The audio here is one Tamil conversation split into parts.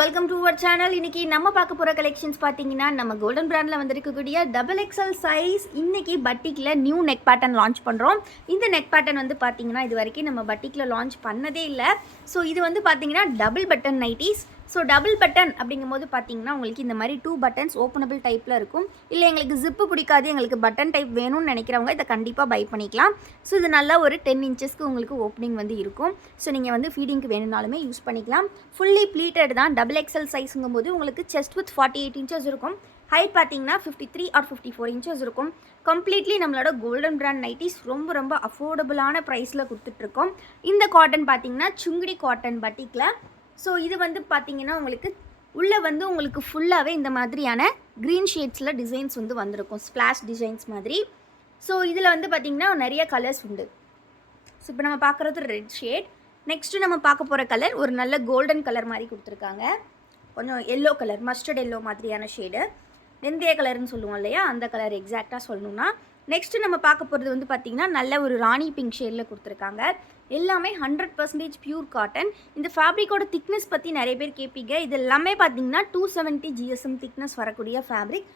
Welcome to our channel. இன்னைக்கு நம்ம பார்க்க போகிற கலெக்ஷன்ஸ் பார்த்தீங்கன்னா நம்ம கோல்டன் பிராண்டில் வந்திருக்கக்கூடிய XXL சைஸ் இன்னைக்கு பட்டிக்கில் நியூ நெக் பேட்டர்ன் லான்ச் பண்ணுறோம். இந்த நெக் பேட்டர்ன் வந்து பார்த்தீங்கன்னா இது வரைக்கும் நம்ம பட்டிக்கில் லான்ச் பண்ணதே இல்லை. ஸோ இது வந்து பார்த்தீங்கன்னா double button nighties. So double button அப்படிங்கும்போது பார்த்தீங்கன்னா உங்களுக்கு இந்த மாதிரி 2 பட்டன்ஸ் ஓப்பனபிள் டைப்பில் இருக்கும். இல்லை எங்களுக்கு ஜிப்பு பிடிக்காது, எங்களுக்கு பட்டன் டைப் வேணும்னு நினைக்கிறவங்க இதை கண்டிப்பாக பை பண்ணிக்கலாம். ஸோ இது நல்லா ஒரு 10 இன்ச்சஸ்க்கு உங்களுக்கு ஓப்பனிங் வந்து இருக்கும். ஸோ நீங்கள் வந்து ஃபீடிங்க்கு வேணும்னாலுமே யூஸ் பண்ணிக்கலாம். ஃபுல்லி ப்ளீட்டட் தான். XXL சைஸுங்கும் போது உங்களுக்கு செஸ்ட் வித் 48 இன்ச்சஸ் இருக்கும். ஹைட் பார்த்தீங்கன்னா 53 ஆர் 54 இன்ச்சஸ் இருக்கும். கம்ப்ளீட்லி நம்மளோட கோல்டன் பிராண்ட் நைட்டிஸ் ரொம்ப அஃபோர்டபுளான ப்ரைஸில் கொடுத்துட்ருக்கோம். இந்த காட்டன் பார்த்தீங்கன்னா சுங்குடி காட்டன் பட்டிக்கில். ஸோ இது வந்து பார்த்தீங்கன்னா உங்களுக்கு உள்ளே வந்து உங்களுக்கு ஃபுல்லாகவே இந்த மாதிரியான க்ரீன் ஷேட்ஸில் டிசைன்ஸ் வந்து வந்திருக்கும், ஸ்ப்ளாஷ் டிசைன்ஸ் மாதிரி. ஸோ இதில் வந்து பார்த்திங்கன்னா நிறைய கலர்ஸ் உண்டு. ஸோ இப்போ நம்ம பார்க்குறது ரெட் ஷேட். நெக்ஸ்ட்டு நம்ம பார்க்க போகிற கலர் ஒரு நல்ல கோல்டன் கலர் மாதிரி கொடுத்துருக்காங்க. கொஞ்சம் எல்லோ கலர், மஸ்டர்ட் எல்லோ மாதிரியான ஷேடு, வெந்தய கலர்னு சொல்லுவோம் இல்லையா, அந்த கலர் எக்ஸாக்டாக சொல்லணும்னா. நெக்ஸ்ட்டு நம்ம பார்க்க போகிறது வந்து பார்த்திங்கன்னா நல்ல ஒரு ராணி பிங்க் ஷேடில் கொடுத்துருக்காங்க. எல்லாமே 100% பியூர் காட்டன். இந்த ஃபேப்ரிக்கோட திக்னஸ் பற்றி நிறைய பேர் கேட்பீங்க. இது எல்லாமே பார்த்தீங்கன்னா 270 GSM திக்னஸ் வரக்கூடிய ஃபேப்ரிக்.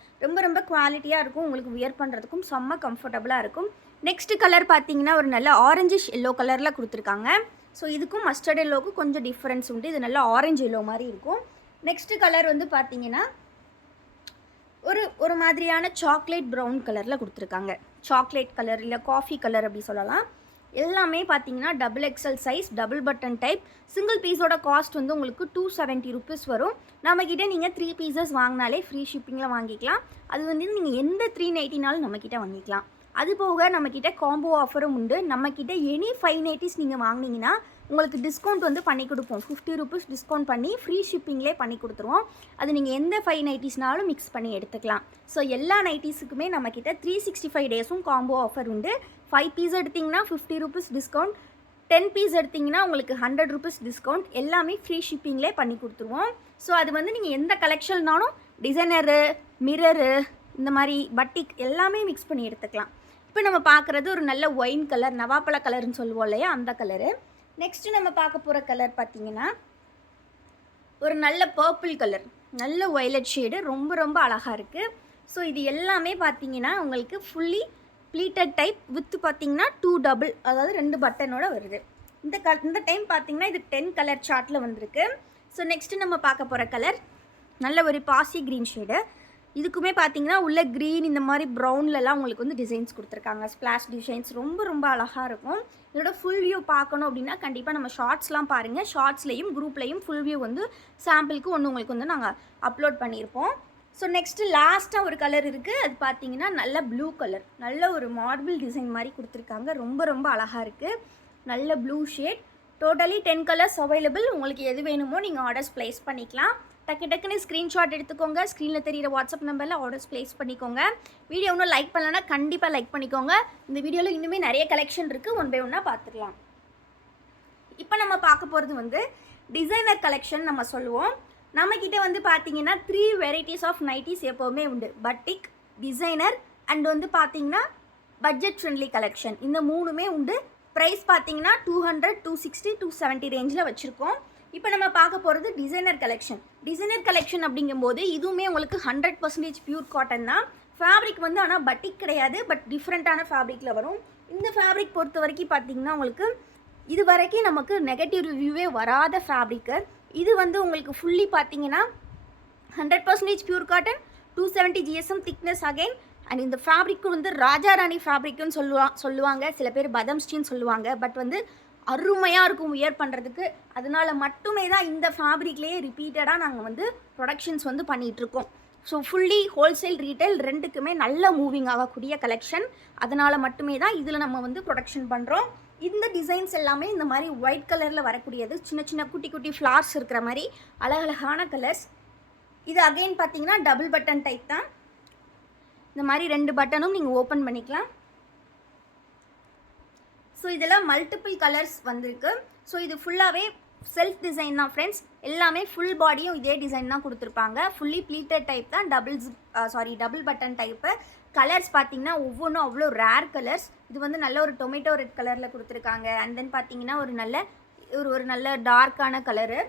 ரொம்ப குவாலிட்டியாக இருக்கும். உங்களுக்கு வியர் பண்ணுறதுக்கும் செம்ம கம்ஃபர்டபுளாக இருக்கும். நெக்ஸ்ட்டு கலர் பார்த்தீங்கன்னா ஒரு நல்ல ஆரஞ்சிஷ் எல்லோ கலரில் கொடுத்துருக்காங்க. ஸோ இதுக்கும் மஸ்டர்ட் எல்லோவுக்கும் கொஞ்சம் டிஃப்ரென்ஸ் உண்டு. இது நல்ல ஆரஞ்சு எல்லோ மாதிரி இருக்கும். நெக்ஸ்ட்டு கலர் வந்து பார்த்தீங்கன்னா ஒரு மாதிரியான சாக்லேட் ப்ரௌன் கலரில் கொடுத்துருக்காங்க. சாக்லேட் கலர் இல்லை காஃபி கலர் அப்படி சொல்லலாம். எல்லாமே பார்த்தீங்கன்னா XXL size double button type. Single பீஸோட காஸ்ட் வந்து உங்களுக்கு 270 ருபீஸ் வரும். நம்மக்கிட்ட நீங்கள் 3 பீசஸ் வாங்கினாலே ஃப்ரீ ஷிப்பிங்கில் வாங்கிக்கலாம். அது வந்து நீங்கள் எந்த 390நாலும் நம்மக்கிட்ட வாங்கிக்கலாம். அது போக நம்மக்கிட்ட காம்போ ஆஃபரும் உண்டு. நம்மக்கிட்ட எனி 5 நைட்டிஸ் நீங்கள் வாங்கினீங்கன்னா உங்களுக்கு டிஸ்கவுண்ட் வந்து பண்ணி கொடுப்போம். 50 ருபீஸ் டிஸ்கவுண்ட் பண்ணி ஃப்ரீ ஷிப்பிங்லேயே பண்ணி கொடுத்துருவோம். அது நீங்கள் எந்த 5 நைட்டிஸ்னாலும் மிக்ஸ் பண்ணி எடுத்துக்கலாம். ஸோ எல்லா நைட்டிஸுக்குமே நம்மக்கிட்ட 365 டேஸும் காம்போ ஆஃபர் உண்டு. 5 பீஸ் எடுத்திங்கன்னா 50 ருபீஸ் டிஸ்கவுண்ட், 10 பீஸ் எடுத்திங்கன்னா உங்களுக்கு 100 ருபீஸ் டிஸ்கவுண்ட். எல்லாமே ஃப்ரீ ஷிப்பிங்லேயே பண்ணி கொடுத்துருவோம். ஸோ அது வந்து நீங்கள் எந்த கலெக்ஷன்னாலும் டிசைனரு, மிரரு, இந்த மாதிரி பட்டிக் எல்லாமே மிக்ஸ் பண்ணி எடுத்துக்கலாம். இப்போ நம்ம பார்க்குறது ஒரு நல்ல ஒயின் கலர், நவாப்பழ கலர்னு சொல்லுவோம் இல்லையா, அந்த கலரு. நெக்ஸ்ட்டு நம்ம பார்க்க போகிற கலர் பார்த்திங்கன்னா ஒரு நல்ல பர்பிள் கலர், நல்ல வயலட் ஷேடு, ரொம்ப அழகாக இருக்குது. ஸோ இது எல்லாமே பார்த்திங்கன்னா உங்களுக்கு ஃபுல்லி ப்ளீட்டட் டைப் வித் பார்த்திங்கன்னா 2 டபுள், அதாவது 2 பட்டனோட வருது. இந்த டைம் பார்த்திங்கன்னா இது 10 கலர் சார்ட்டில் வந்திருக்கு. ஸோ நெக்ஸ்ட்டு நம்ம பார்க்க போகிற கலர் நல்ல ஒரு பாசி க்ரீன் ஷேடு. இதுக்குமே பார்த்தீங்கன்னா உள்ள க்ரீன் இந்த மாதிரி ப்ரௌன்லலாம் உங்களுக்கு வந்து டிசைன்ஸ் கொடுத்துருக்காங்க. ஸ்ப்ளாஷ் டிசைன்ஸ் ரொம்ப அழகாக இருக்கும். இதோட ஃபுல் வியூ பார்க்கணும் அப்படின்னா கண்டிப்பாக நம்ம ஷார்ட்ஸ்லாம் பாருங்கள். ஷார்ட்ஸ்லேயும் குரூப்லேயும் ஃபுல் வியூ வந்து சாம்பிளுக்கு ஒன்று உங்களுக்கு வந்து நாங்கள் அப்லோட் பண்ணியிருப்போம். ஸோ நெக்ஸ்ட்டு லாஸ்ட்டாக ஒரு கலர் இருக்குது. அது பார்த்தீங்கன்னா நல்ல ப்ளூ கலர், நல்ல ஒரு மார்பிள் டிசைன் மாதிரி கொடுத்துருக்காங்க. ரொம்ப அழகாக இருக்குது. நல்ல blue shade. Totally 10 colours available. உங்களுக்கு எது வேணுமோ நீங்கள் ஆர்டர்ஸ் ப்ளேஸ் பண்ணிக்கலாம். டக்குன்னு ஸ்க்ரீன்ஷாட் எடுத்துக்கோங்க. ஸ்க்ரீனில் தெரியிற வாட்ஸ்அப் நம்பரில் ஆர்டர்ஸ் ப்ளேஸ் பண்ணிக்கோங்க. வீடியோ இன்னும் லைக் பண்ணலன்னா கண்டிப்பாக லைக் பண்ணிக்கோங்க. இந்த வீடியோவில் இன்னுமே நிறைய கலெக்ஷன் இருக்குது. ஒன் பை ஒன்னாக பார்த்துக்கலாம். இப்போ நம்ம பார்க்க போகிறது வந்து டிசைனர் கலெக்ஷன் நம்ம சொல்லுவோம். நம்மக்கிட்ட வந்து பார்த்தீங்கன்னா 3 வெரைட்டிஸ் ஆஃப் நைட்டிஸ் எப்போவுமே உண்டு. பட்டிக், டிசைனர் அண்ட் வந்து பார்த்தீங்கன்னா பட்ஜெட் ஃப்ரெண்ட்லி கலெக்ஷன். இந்த 3மே உண்டு. ப்ரைஸ் பார்த்தீங்கன்னா 200, 260, 270 ரேஞ்சில் வச்சுருக்கோம். இப்போ நம்ம பார்க்க போகிறது டிசைனர் கலெக்ஷன். டிசைனர் கலெக்ஷன் அப்படிங்கும்போது இதுவுமே உங்களுக்கு 100% பியூர் காட்டன் தான். ஃபேப்ரிக் வந்து ஆனால் பட்டிக் கிடையாது, பட் டிஃப்ரெண்ட்டான ஃபேப்ரிக்கில் வரும். இந்த ஃபேப்ரிக் பொறுத்த வரைக்கும் பார்த்தீங்கன்னா உங்களுக்கு இது வரைக்கும் நமக்கு நெகட்டிவ் ரிவ்யூவே வராத ஃபேப்ரிக்கு. இது வந்து உங்களுக்கு ஃபுல்லி பார்த்தீங்கன்னா 100% pure cotton, 270 GSM thickness again. And இந்த ஃபேப்ரிக்கு வந்து ராஜா ராணி ஃபேப்ரிக்குன்னு சொல்லுவாங்க. சில பேர் பதம்ஸ்டின்னு சொல்லுவாங்க. பட் வந்து அருமையாக இருக்கும் வியர் பண்ணுறதுக்கு. அதனால் மட்டுமே தான் இந்த ஃபேப்ரிக்லேயே ரிப்பீட்டடாக நாங்கள் வந்து ப்ரொடக்ஷன்ஸ் வந்து பண்ணிகிட்ருக்கோம். ஸோ ஃபுல்லி ஹோல்சேல் ரீட்டைல் ரெண்டுக்குமே நல்ல மூவிங் ஆகக்கூடிய கலெக்ஷன். அதனால் மட்டுமே தான் இதில் நம்ம வந்து ப்ரொடக்ஷன் பண்ணுறோம். இந்த டிசைன்ஸ் எல்லாமே இந்த மாதிரி ஒயிட் கலரில் வரக்கூடியது. சின்ன குட்டி ஃப்ளார்ஸ் இருக்கிற மாதிரி அழகழகான கலர்ஸ். இது அகெயின் பார்த்தீங்கன்னா டபுள் பட்டன் டைப் தான். இந்த மாதிரி 2 பட்டனும் நீங்கள் ஓப்பன் பண்ணிக்கலாம். ஸோ இதில் மல்டிபிள் கலர்ஸ் வந்திருக்கு. ஸோ இது ஃபுல்லாகவே செல்ஃப் டிசைன் தான் ஃப்ரெண்ட்ஸ். எல்லாமே ஃபுல் பாடியும் இதே டிசைன் தான் கொடுத்துருப்பாங்க. ஃபுல்லி ப்ளீட்டட் டைப் தான். Double button type. கலர்ஸ் பார்த்தீங்கன்னா ஒவ்வொன்றும் அவ்வளோ ரேர் கலர்ஸ். இது வந்து நல்ல ஒரு டொமேட்டோ ரெட் கலரில் கொடுத்துருக்காங்க. அண்ட் தென் பார்த்தீங்கன்னா ஒரு நல்ல டார்க்கான கலரு.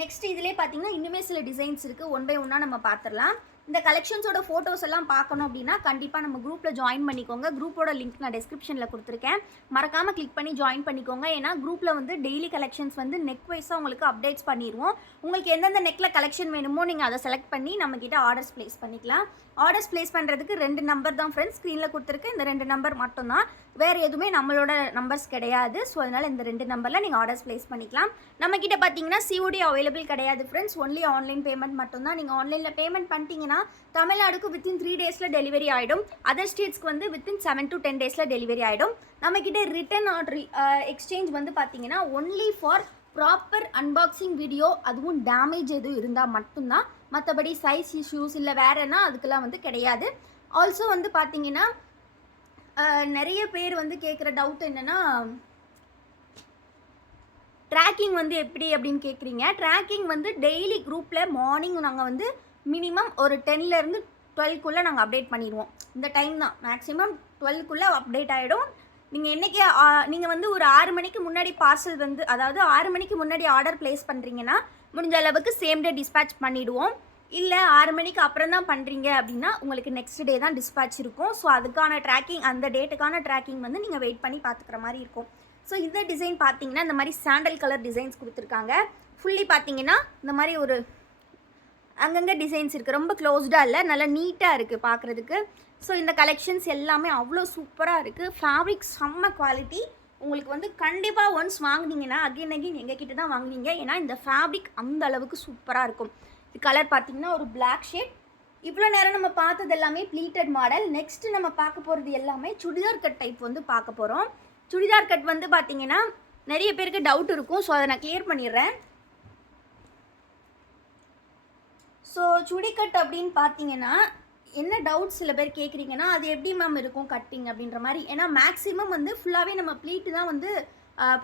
நெக்ஸ்ட் இதிலே பார்த்தீங்கன்னா இன்னுமே சில டிசைன்ஸ் இருக்குது. ஒன் பை ஒன்னாக நம்ம பார்த்துடலாம். இந்த கலெக்ஷன்ஸோட ஃபோட்டோஸ் எல்லாம் பார்க்கணும் அப்படின்னா கண்டிப்பாக நம்ம குரூப்பில் ஜாயின் பண்ணிக்கோங்க. குரூப்போட லிங்க் நான் டிஸ்கிரிப்ஷனில் கொடுத்துருக்கேன். மறக்காமல் கிளிக் பண்ணி ஜாயின் பண்ணிக்கோங்க. ஏன்னா குரூப்பில் வந்து டெய்லி கலெக்ஷன்ஸ் வந்து நெக் வைஸாக உங்களுக்கு அப்டேட்ஸ் பண்ணிடுவோம். உங்களுக்கு எந்தெந்த நெக்கில் கலெக்ஷன் வேணுமோ நீங்கள் அதை செலக்ட் பண்ணி நம்மக்கிட்ட ஆர்டர்ஸ் ப்ளேஸ் பண்ணிக்கலாம். ஆர்டர்ஸ் ப்ளேஸ் பண்ணுறதுக்கு 2 நம்பர் தான் ஃப்ரெண்ட்ஸ் ஸ்க்ரீனில் கொடுத்துருக்கு. இந்த 2 நம்பர் மட்டும்தான், வேறு எதுவுமே நம்மளோட நம்பர்ஸ் கிடையாது. ஸோ அதனால் இந்த 2 நம்பரில் நீங்கள் ஆர்டர்ஸ் ப்ளேஸ் பண்ணிக்கலாம். நம்மக்கிட்ட பார்த்தீங்கன்னா சிஓடி அவைலபிள் கிடையாது ஃப்ரெண்ட்ஸ், ஒன்லி ஆன்லைன் பேமெண்ட் மட்டும்தான். நீங்கள் ஆன்லைனில் பேமெண்ட் பண்ணிட்டீங்கன்னா தமிழ்நாடுக்கு வித்தின் 3 டேஸில் டெலிவரி ஆகிடும். அதர் ஸ்டேட்ஸ்க்கு வந்து வித்தின் 7 to 10 டேஸில் டெலிவரி ஆகிடும். நம்மக்கிட்ட ரிட்டன் ஆர்டர் எக்ஸ்சேஞ்ச் வந்து பார்த்தீங்கன்னா only for proper unboxing video, அதுவும் டேமேஜ் எதுவும் இருந்தால் மட்டும்தான். மற்றபடி சைஸ் இஷ்யூஸ் இல்லை வேறேன்னா அதுக்கெல்லாம் வந்து கிடையாது. ஆல்சோ வந்து பார்த்தீங்கன்னா நிறைய பேர் வந்து கேட்குற டவுட் என்னென்னா ட்ராக்கிங் வந்து எப்படி அப்படின்னு கேட்குறீங்க. ட்ராக்கிங் வந்து டெய்லி குரூப்பில் மார்னிங் நாங்கள் வந்து மினிமம் ஒரு 10லேருந்து 12க்குள்ளே நாங்கள் அப்டேட் பண்ணிடுவோம். இந்த டைம் தான் மேக்ஸிமம் 12க்குள்ளே அப்டேட் ஆகிடும். நீங்கள் என்றைக்கே நீங்கள் வந்து ஒரு 6 மணிக்கு முன்னாடி பார்சல் வந்து, அதாவது 6 மணிக்கு முன்னாடி ஆர்டர் ப்ளேஸ் பண்ணுறீங்கன்னா முடிஞ்ச அளவுக்கு சேம் டே டிஸ்பேட்ச் பண்ணிவிடுவோம். இல்லை 6 மணிக்கு அப்புறம் தான் பண்ணுறீங்க அப்படின்னா உங்களுக்கு நெக்ஸ்ட் டே தான் டிஸ்பேட்ச் இருக்கும். ஸோ அதுக்கான ட்ராக்கிங், அந்த டேட்டுக்கான ட்ராக்கிங் வந்து நீங்கள் வெயிட் பண்ணி பார்த்துக்கிற மாதிரி இருக்கும். ஸோ இந்த டிசைன் பார்த்தீங்கன்னா இந்த மாதிரி சாண்டல் கலர் டிசைன்ஸ் கொடுத்துருக்காங்க. ஃபுல்லி பார்த்தீங்கன்னா இந்த மாதிரி ஒரு அங்கங்கே டிசைன்ஸ் இருக்குது. ரொம்ப க்ளோஸ்டாக இல்லை, நல்லா நீட்டாக இருக்குது பார்க்குறதுக்கு. ஸோ இந்த கலெக்ஷன்ஸ் எல்லாமே அவ்வளோ சூப்பராக இருக்குது. ஃபேப்ரிக் செம்ம குவாலிட்டி. உங்களுக்கு வந்து கண்டிப்பாக ஒன்ஸ் வாங்கினீங்கன்னா அகெயின் எங்கள் கிட்ட தான் வாங்குவீங்க. ஏன்னா இந்த ஃபேப்ரிக் அந்த அளவுக்கு சூப்பராக இருக்கும். இது கலர் பார்த்தீங்கன்னா ஒரு பிளாக் ஷேட். இவ்வளோ நேரம் நம்ம பார்த்தது எல்லாமே ப்ளீட்டட் மாடல். நெக்ஸ்ட்டு நம்ம பார்க்க போகிறது எல்லாமே சுடிதார் கட் டைப் வந்து பார்க்க போகிறோம். சுடிதார் கட் வந்து பார்த்தீங்கன்னா நிறைய பேருக்கு டவுட் இருக்கும். ஸோ அதை நான் கிளியர் பண்ணிடுறேன். ஸோ சுடிக்கட் அப்படின்னு பார்த்தீங்கன்னா என்ன டவுட் சில பேர் கேட்குறீங்கன்னா அது எப்படி மேம் இருக்கும் கட்டிங் அப்படின்ற மாதிரி. ஏன்னா மேக்ஸிமம் வந்து ஃபுல்லாகவே நம்ம ப்ளீட்டு தான் வந்து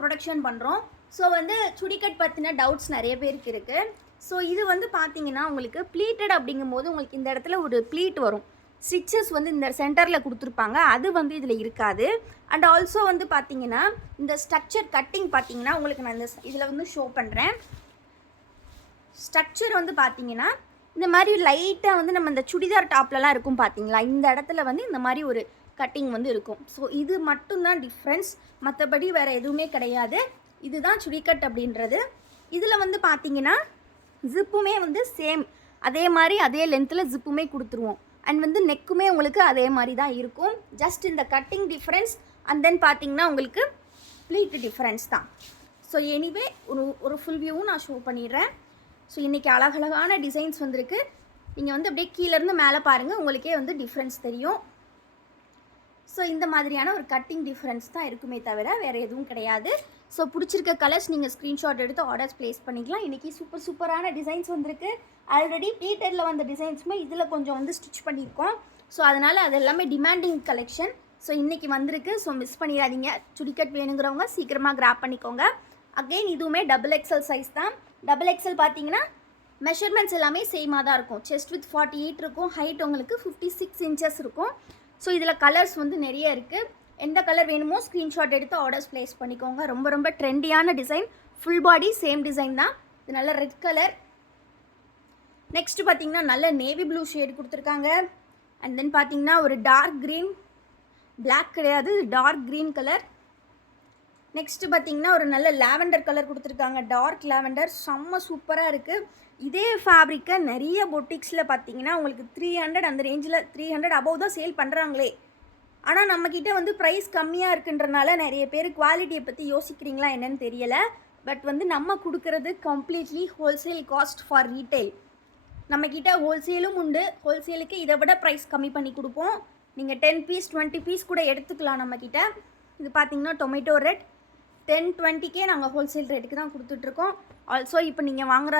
ப்ரொடக்ஷன் பண்ணுறோம். ஸோ வந்து சுடிக்கட் பற்றின டவுட்ஸ் நிறைய பேருக்கு இருக்குது. ஸோ இது வந்து பார்த்தீங்கன்னா உங்களுக்கு ப்ளீட்டட் அப்படிங்கும்போது உங்களுக்கு இந்த இடத்துல ஒரு ப்ளீட் வரும். ஸ்டிச்சஸ் வந்து இந்த சென்டரில் கொடுத்துருப்பாங்க, அது வந்து இதில் இருக்காது. அண்ட் ஆல்சோ வந்து பார்த்தீங்கன்னா இந்த ஸ்ட்ரக்சர் கட்டிங் பார்த்தீங்கன்னா உங்களுக்கு நான் இந்த இதில் வந்து ஷோ பண்ணுறேன். ஸ்ட்ரக்சர் வந்து பார்த்தீங்கன்னா இந்த மாதிரி லைட்டாக வந்து நம்ம இந்த சுடிதார் டாப்லலாம் இருக்கும் பார்த்தீங்களா, இந்த இடத்துல வந்து இந்த மாதிரி ஒரு கட்டிங் வந்து இருக்கும். ஸோ இது மட்டும்தான் டிஃப்ரென்ஸ், மற்றபடி வேறு எதுவுமே கிடையாது. இதுதான் சுடிக்கட் அப்படின்றது. இதில் வந்து பார்த்தீங்கன்னா ஜிப்புமே வந்து சேம் அதே மாதிரி அதே லென்த்தில் ஜிப்புமே கொடுத்துருவோம். அண்ட் வந்து நெக்குமே உங்களுக்கு அதே மாதிரி தான் இருக்கும். ஜஸ்ட் இந்த கட்டிங் டிஃப்ரென்ஸ் அண்ட் தென் பார்த்தீங்கன்னா உங்களுக்கு ப்ளீட் டிஃப்ரென்ஸ் தான். ஸோ எனிவே ஒரு ஃபுல் வியூவும் நான் ஷோ பண்ணிடுறேன். ஸோ இன்றைக்கி அழகழகான டிசைன்ஸ் வந்திருக்கு. நீங்கள் வந்து அப்படியே கீழேருந்து மேலே பாருங்கள், உங்களுக்கே வந்து டிஃப்ரென்ஸ் தெரியும். ஸோ இந்த மாதிரியான ஒரு கட்டிங் டிஃப்ரென்ஸ் தான் இருக்குமே தவிர வேறு எதுவும் கிடையாது. ஸோ பிடிச்சிருக்க கலர்ஸ் நீங்கள் ஸ்க்ரீன்ஷாட் எடுத்து ஆர்டர்ஸ் ப்ளேஸ் பண்ணிக்கலாம். இன்றைக்கி சூப்பரான டிசைன்ஸ் வந்திருக்கு. ஆல்ரெடி ப்ளீட்டடில் வந்த டிசைன்ஸுமே இதில் கொஞ்சம் வந்து ஸ்டிச் பண்ணியிருக்கோம். ஸோ அதனால் அது எல்லாமே டிமாண்டிங் கலெக்ஷன். ஸோ இன்றைக்கி வந்திருக்கு. ஸோ மிஸ் பண்ணிடாதீங்க. சுடிக்கட் வேணுங்கிறவங்க சீக்கிரமாக கிராப் பண்ணிக்கோங்க. அகெயின் இதுவுமே XXL சைஸ் தான். XXL பார்த்தீங்கன்னா மெஷர்மெண்ட்ஸ் எல்லாமே சேமாக தான் இருக்கும். செஸ்ட் வித் 48 இருக்கும், ஹைட் உங்களுக்கு 56 இன்ச்சஸ் இருக்கும். ஸோ இதில் கலர்ஸ் வந்து நிறைய இருக்குது. எந்த கலர் வேணுமோ ஸ்க்ரீன்ஷாட் எடுத்து ஆர்டர்ஸ் ப்ளேஸ் பண்ணிக்கோங்க. ரொம்ப ட்ரெண்டியான design. Full body same design தான். இது நல்ல ரெட் கலர். நெக்ஸ்ட்டு பார்த்தீங்கன்னா நல்ல நேவி ப்ளூ ஷேடு கொடுத்துருக்காங்க. அண்ட் தென் பார்த்தீங்கன்னா ஒரு டார்க் க்ரீன், பிளாக் கிடையாது, டார்க் க்ரீன் கலர். நெக்ஸ்ட்டு பார்த்தீங்கன்னா ஒரு நல்ல லாவெண்டர் கலர் கொடுத்துருக்காங்க, டார்க் லாவெண்டர். செம்ம சூப்பராக இருக்குது. இதே ஃபேப்ரிக்கை நிறைய பொட்டிக்ஸில் பார்த்தீங்கன்னா உங்களுக்கு 300 அந்த ரேஞ்சில் 300 அபவ் தான் சேல் பண்ணுறாங்களே. ஆனால் நம்மக்கிட்ட வந்து ப்ரைஸ் கம்மியாக இருக்குன்றனால நிறைய பேர் குவாலிட்டியை பற்றி யோசிக்கிறீங்களா என்னன்னு தெரியலை. பட் வந்து நம்ம கொடுக்குறது completely wholesale cost for retail. நம்மக்கிட்ட ஹோல்சேலும் உண்டு. ஹோல்சேலுக்கு இதை விட ப்ரைஸ் கம்மி பண்ணி கொடுப்போம். நீங்கள் 10 பீஸ் 20 பீஸ் கூட எடுத்துக்கலாம் நம்மக்கிட்ட. இது பார்த்தீங்கன்னா டொமேட்டோ ரெட் 10-20 நாங்கள் ஹோல்சேல் ரேட்டுக்கு தான் கொடுத்துட்ருக்கோம். ஆல்சோ இப்போ நீங்கள் வாங்குகிற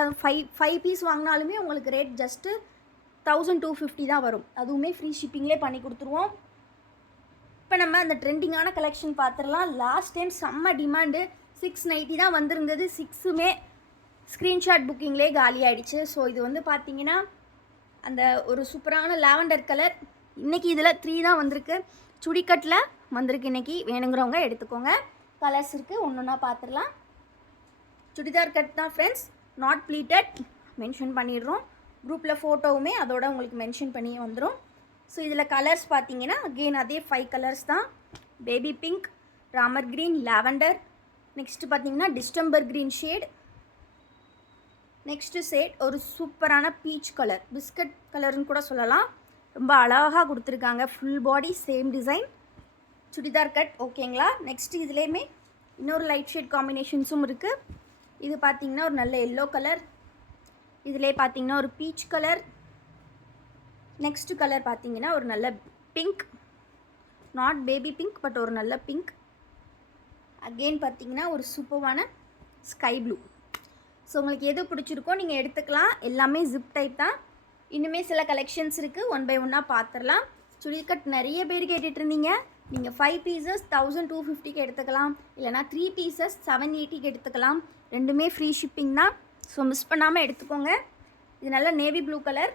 5 பீஸ் வாங்கினாலுமே உங்களுக்கு ரேட் ஜஸ்ட்டு 1250 தான் வரும். அதுவுமே ஃப்ரீ ஷிப்பிங்லேயே பண்ணி கொடுத்துருவோம். இப்போ நம்ம அந்த ட்ரெண்டிங்கான கலெக்ஷன் பார்த்துடலாம். லாஸ்ட் டைம் செம்ம டிமாண்டு 690 தான் வந்திருந்தது. 6மே ஸ்க்ரீன்ஷாட் புக்கிங்லேயே காலி ஆகிடுச்சு. ஸோ இது வந்து பார்த்தீங்கன்னா அந்த ஒரு சூப்பரான லாவெண்டர் கலர். இன்றைக்கி இதில் 3 தான் வந்திருக்கு. சுடிக்கட்டில் வந்திருக்கு. இன்றைக்கி வேணுங்கிறவங்க எடுத்துக்கோங்க. கலர்ஸ் இருக்குது, ஒன்று ஒன்றா பார்த்துடலாம். சுடிதார் கட் தான் ஃப்ரெண்ட்ஸ். நாட் ப்ளீட்டட் மென்ஷன் பண்ணிடுறோம். குரூப்பில் ஃபோட்டோவுமே அதோட உங்களுக்கு மென்ஷன் பண்ணி வந்துடும். ஸோ இதில் கலர்ஸ் பார்த்தீங்கன்னா அகெயின் அதே 5 கலர்ஸ் தான். Baby pink, Ramar green, lavender, next பார்த்தீங்கன்னா distemper green shade, next shade ஒரு சூப்பரான பீச் கலர், பிஸ்கட் கலர்னு கூட சொல்லலாம். ரொம்ப அழகாக கொடுத்துருக்காங்க. Full body same design, churidar cut. ஓகேங்களா. நெக்ஸ்ட்டு இதுலேயுமே இன்னொரு லைட் ஷேட் காம்பினேஷன்ஸும் இருக்குது. இது பார்த்திங்கன்னா ஒரு நல்ல எல்லோ கலர், இதிலே பார்த்திங்கன்னா ஒரு பீச் கலர், நெக்ஸ்ட்டு கலர் பார்த்திங்கன்னா ஒரு நல்ல pink, not baby pink but ஒரு நல்ல பிங்க். அகெயின் பார்த்திங்கன்னா ஒரு சூப்பரான ஸ்கை ப்ளூ. ஸோ உங்களுக்கு எது பிடிச்சிருக்கோ நீங்கள் எடுத்துக்கலாம். எல்லாமே ஜிப் டைப் தான். இன்னுமே சில கலெக்ஷன்ஸ் இருக்குது, 1 by 1 பார்த்துடலாம். சுடிகட் நிறைய பேர் கேட்டுட்டு இருந்தீங்க. நீங்கள் 5 பீசஸ் 1250க்கு எடுத்துக்கலாம், இல்லைனா 3 பீசஸ் 780க்கு எடுத்துக்கலாம். ரெண்டுமே ஃப்ரீ ஷிப்பிங் தான். ஸோ மிஸ் பண்ணாமல் எடுத்துக்கோங்க. இது நல்ல நேவி ப்ளூ கலர்.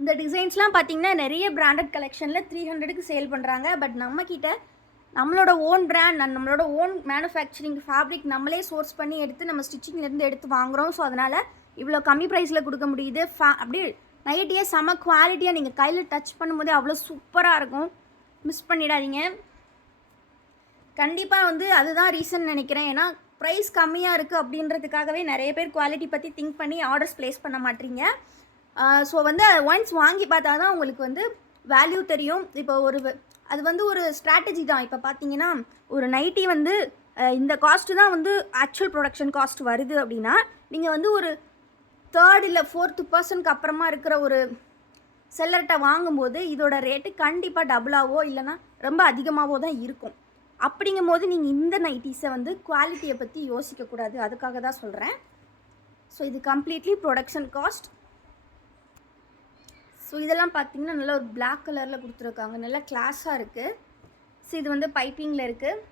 இந்த டிசைன்ஸ்லாம் பார்த்தீங்கன்னா நிறைய பிராண்டட் கலெக்ஷனில் 300க்கு சேல் பண்ணுறாங்க. பட் நம்மக்கிட்ட நம்மளோட ஓன் பிராண்ட் அண்ட் நம்மளோட ஓன் மேனுஃபேக்சரிங் ஃபேப்ரிக் நம்மளே சோர்ஸ் பண்ணி எடுத்து நம்ம ஸ்டிச்சிங்லேருந்து எடுத்து வாங்குகிறோம். ஸோ அதனால் இவ்வளோ கம்மி ப்ரைஸில் கொடுக்க முடியுது. அப்படியே நைட்டியே செம குவாலிட்டியாக நீங்கள் கையில் டச் பண்ணும்போதே அவ்வளோ சூப்பராக இருக்கும். மிஸ் பண்ணிடாதீங்க. கண்டிப்பாக அதுதான் ரீசன் நினைக்கிறேன். ஏன்னா ப்ரைஸ் கம்மியாக இருக்குது அப்படின்றதுக்காகவே நிறைய பேர் குவாலிட்டி பற்றி திங்க் பண்ணி ஆர்டர்ஸ் ப்ளேஸ் பண்ண மாட்டீங்க. ஸோ ஒன்ஸ் வாங்கி பார்த்தா தான் உங்களுக்கு வேல்யூ தெரியும். இப்போ அது ஒரு ஸ்ட்ராட்டஜி தான். இப்போ பார்த்தீங்கன்னா ஒரு நைட்டி இந்த காஸ்ட்டு தான் ஆக்சுவல் ப்ரொடக்ஷன் காஸ்ட் வருது அப்படின்னா, நீங்கள் ஒரு 3rd இல்லை 4th அப்புறமா இருக்கிற ஒரு செல்லர்கிட்ட வாங்கும்போது இதோட ரேட்டு கண்டிப்பாக டபுளாவோ இல்லைனா ரொம்ப அதிகமாகவோ தான் இருக்கும். அப்படிங்கும் போது நீங்கள் இந்த நைட்டிஸை குவாலிட்டியை பற்றி யோசிக்கக்கூடாது. அதுக்காக தான் சொல்கிறேன். ஸோ இது கம்ப்ளீட்லி ப்ரொடக்ஷன் காஸ்ட். ஸோ இதெல்லாம் பார்த்தீங்கன்னா நல்ல ஒரு பிளாக் கலரில் கொடுத்துருக்காங்க, நல்லா கிளாஸாக இருக்குது. ஸோ இது பைப்பிங்கில் இருக்குது.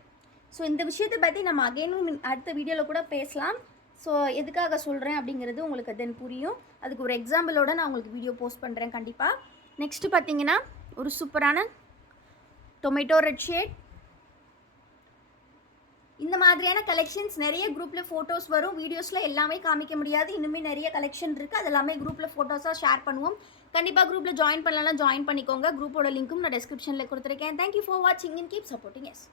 ஸோ இந்த விஷயத்தை பற்றி நம்ம அகைனும் அடுத்த வீடியோவில் கூட பேசலாம். ஸோ எதுக்காக சொல்கிறேன் அப்படிங்கிறது உங்களுக்கு தென் புரியும். அதுக்கு ஒரு எக்ஸாம்பிளோட நான் உங்களுக்கு வீடியோ போஸ்ட் பண்ணுறேன் கண்டிப்பாக. நெக்ஸ்ட்டு பார்த்தீங்கன்னா ஒரு சூப்பரான டொமேட்டோ ரெட் ஷேட். இந்த மாதிரியான கலெக்ஷன்ஸ் நிறைய குரூப்பில் ஃபோட்டோஸ் வரும். வீடியோஸில் எல்லாமே காமிக்க முடியாது. இன்னுமே நிறைய கலெக்ஷன் இருக்குது. அது எல்லாமே குரூப்பில் ஃபோட்டோஸாக ஷேர் பண்ணுவோம். கண்டிப்பாக குரூப்பில் ஜாயின் பண்ணலாம், ஜாயின் பண்ணிக்கோங்க. குரூப்போட லிங்க்கும் நான் டிஸ்கிரிப்ஷனில் கொடுத்துருக்கேன். தேங்க்யூ ஃபார் வாட்சிங் அண்ட் கீப் சப்போர்ட்டிங் எஸ்.